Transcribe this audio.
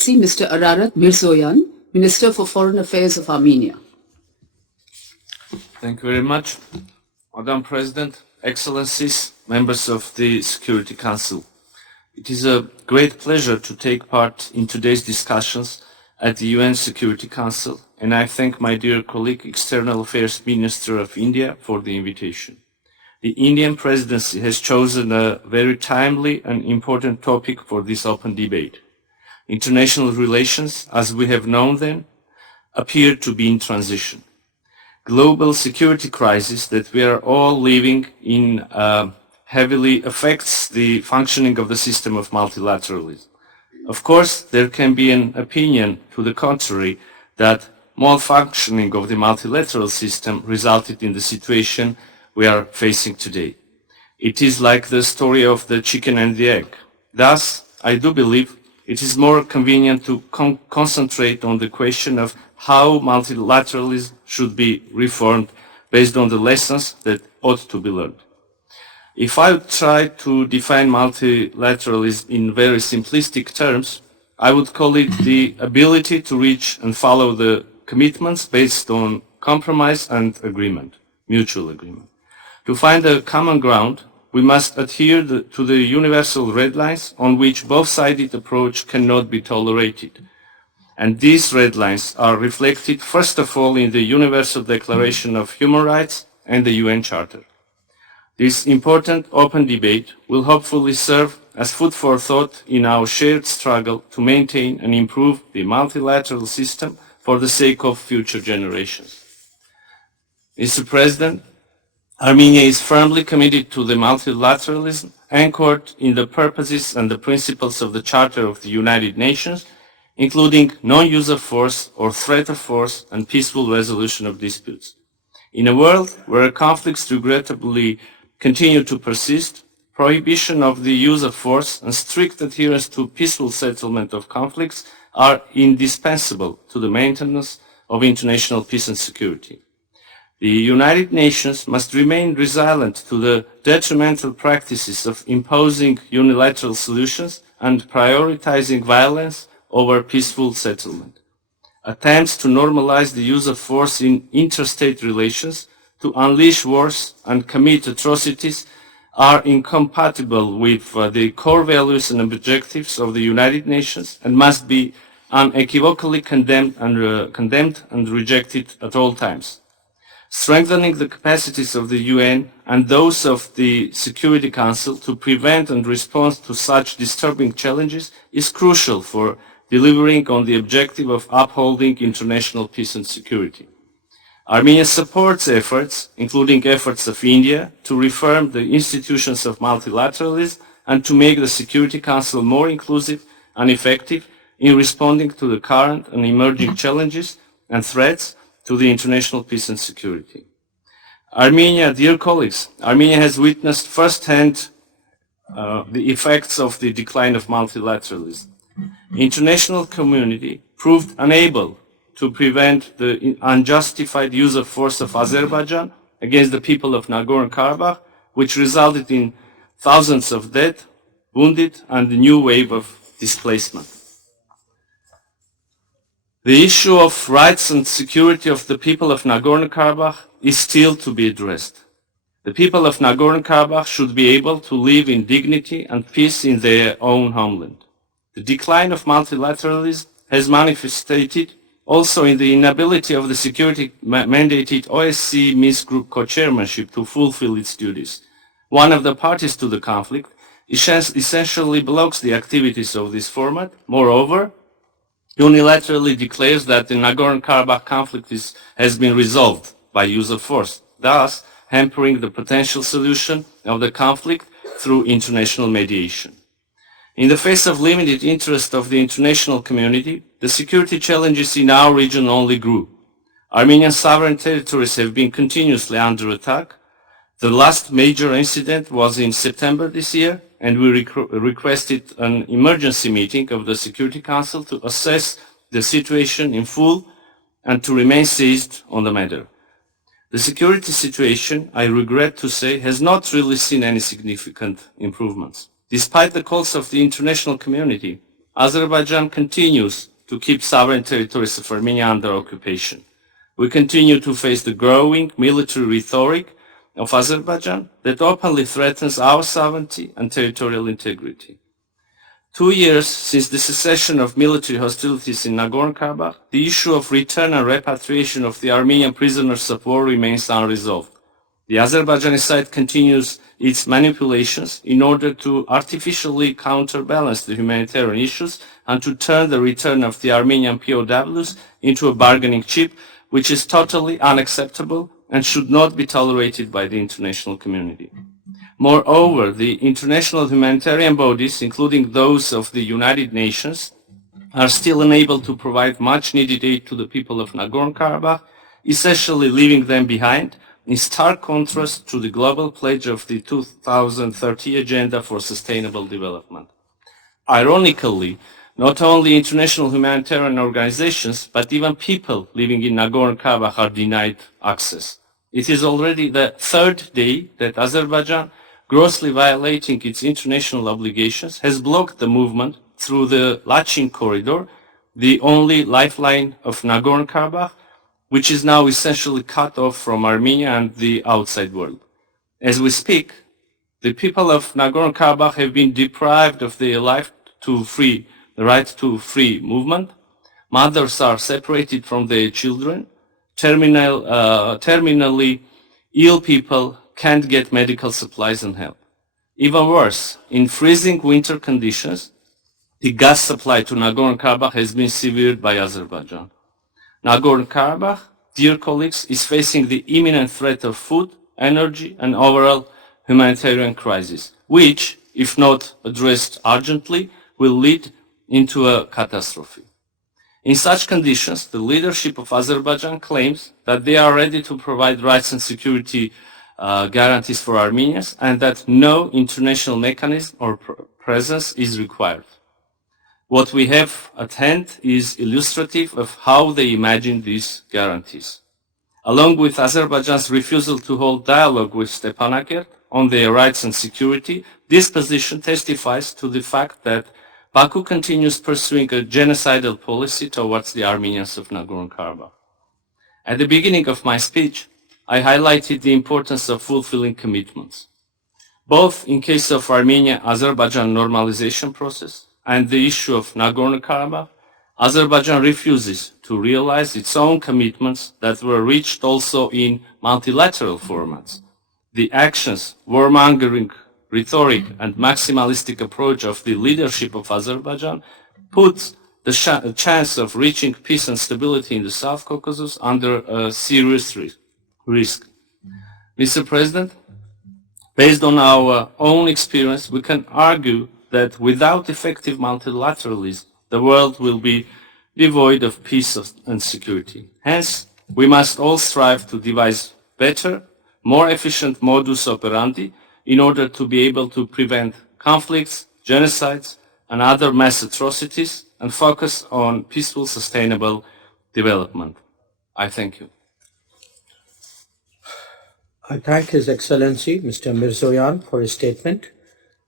See Mr. Ararат Mիրզոյանի, Minister for Foreign Affairs of Armenia. Thank you very much, Madam President, Excellencies, members of the Security Council. It is a great pleasure to take part in today's discussions at the UN Security Council, and I thank my dear colleague, External Affairs Minister of India, for the invitation. The Indian presidency has chosen a very timely and important topic for this open debate. International relations, as we have known them, appear to be in transition. Global security crisis that we are all living in heavily affects the functioning of the system of multilateralism. Of course, there can be an opinion to the contrary that malfunctioning of the multilateral system resulted in the situation we are facing today. It is like the story of the chicken and the egg. Thus, I do believe it is more convenient to concentrate on the question of how multilateralism should be reformed based on the lessons that ought to be learned. If I would try to define multilateralism in very simplistic terms, I would call it the ability to reach and follow the commitments based on compromise and agreement, mutual agreement. To find a common ground, we must adhere to the universal red lines on which both-sided approach cannot be tolerated. And these red lines are reflected first of all in the Universal Declaration of Human Rights and the UN Charter. This important open debate will hopefully serve as food for thought in our shared struggle to maintain and improve the multilateral system for the sake of future generations. Mr. President, Armenia is firmly committed to the multilateralism anchored in the purposes and the principles of the Charter of the United Nations, including non-use of force or threat of force and peaceful resolution of disputes. In a world where conflicts regrettably continue to persist, prohibition of the use of force and strict adherence to peaceful settlement of conflicts are indispensable to the maintenance of international peace and security. The United Nations must remain resilient to the detrimental practices of imposing unilateral solutions and prioritizing violence over peaceful settlement. Attempts to normalize the use of force in interstate relations, to unleash wars and commit atrocities are incompatible with the core values and objectives of the United Nations and must be unequivocally condemned and rejected at all times. Strengthening the capacities of the UN and those of the Security Council to prevent and respond to such disturbing challenges is crucial for delivering on the objective of upholding international peace and security. Armenia supports efforts, including efforts of India, to reform the institutions of multilateralism and to make the Security Council more inclusive and effective in responding to the current and emerging challenges and threats to the international peace and security. Armenia, dear colleagues, Armenia has witnessed firsthand the effects of the decline of multilateralism. The international community proved unable to prevent the unjustified use of force of Azerbaijan against the people of Nagorno-Karabakh, which resulted in thousands of dead, wounded, and a new wave of displacement. The issue of rights and security of the people of Nagorno-Karabakh is still to be addressed. The people of Nagorno-Karabakh should be able to live in dignity and peace in their own homeland. The decline of multilateralism has manifested also in the inability of the security-mandated OSCE Minsk Group co-chairmanship to fulfill its duties. One of the parties to the conflict essentially blocks the activities of this format. Moreover, unilaterally declares that the Nagorno-Karabakh conflict has been resolved by use of force, thus hampering the potential solution of the conflict through international mediation. In the face of limited interest of the international community, the security challenges in our region only grew. Armenian sovereign territories have been continuously under attack. The last major incident was in September this year, and we requested an emergency meeting of the Security Council to assess the situation in full and to remain seized on the matter. The security situation, I regret to say, has not really seen any significant improvements. Despite the calls of the international community, Azerbaijan continues to keep sovereign territories of Armenia under occupation. We continue to face the growing military rhetoric of Azerbaijan that openly threatens our sovereignty and territorial integrity. 2 years since the cessation of military hostilities in Nagorno-Karabakh, the issue of return and repatriation of the Armenian prisoners of war remains unresolved. The Azerbaijani side continues its manipulations in order to artificially counterbalance the humanitarian issues and to turn the return of the Armenian POWs into a bargaining chip, which is totally unacceptable and should not be tolerated by the international community. Moreover, the international humanitarian bodies, including those of the United Nations, are still unable to provide much needed aid to the people of Nagorno-Karabakh, essentially leaving them behind, in stark contrast to the global pledge of the 2030 Agenda for Sustainable Development. Ironically, not only international humanitarian organizations, but even people living in Nagorno-Karabakh are denied access. It is already the third day that Azerbaijan, grossly violating its international obligations, has blocked the movement through the Lachin corridor, the only lifeline of Nagorno-Karabakh, which is now essentially cut off from Armenia and the outside world. As we speak, the people of Nagorno-Karabakh have been deprived of their right to free movement. Mothers are separated from their children. Terminally ill people can't get medical supplies and help. Even worse, in freezing winter conditions, the gas supply to Nagorno-Karabakh has been severed by Azerbaijan. Nagorno-Karabakh, dear colleagues, is facing the imminent threat of food, energy, and overall humanitarian crisis, which, if not addressed urgently, will lead into a catastrophe. In such conditions, the leadership of Azerbaijan claims that they are ready to provide rights and security guarantees for Armenians and that no international mechanism or presence is required. What we have at hand is illustrative of how they imagine these guarantees. Along with Azerbaijan's refusal to hold dialogue with Stepanakert on their rights and security, this position testifies to the fact that Baku continues pursuing a genocidal policy towards the Armenians of Nagorno-Karabakh. At the beginning of my speech, I highlighted the importance of fulfilling commitments, both in case of Armenia-Azerbaijan normalization process and the issue of Nagorno-Karabakh. Azerbaijan refuses to realize its own commitments that were reached also in multilateral formats. The actions, warmongering rhetoric, and maximalistic approach of the leadership of Azerbaijan puts the chance of reaching peace and stability in the South Caucasus under a serious risk. Mr. President, based on our own experience, we can argue that without effective multilateralism, the world will be devoid of peace and security. Hence, we must all strive to devise better, more efficient modus operandi in order to be able to prevent conflicts, genocides, and other mass atrocities and focus on peaceful, sustainable development. I thank you. I thank His Excellency, Mr. Mirzoyan, for his statement.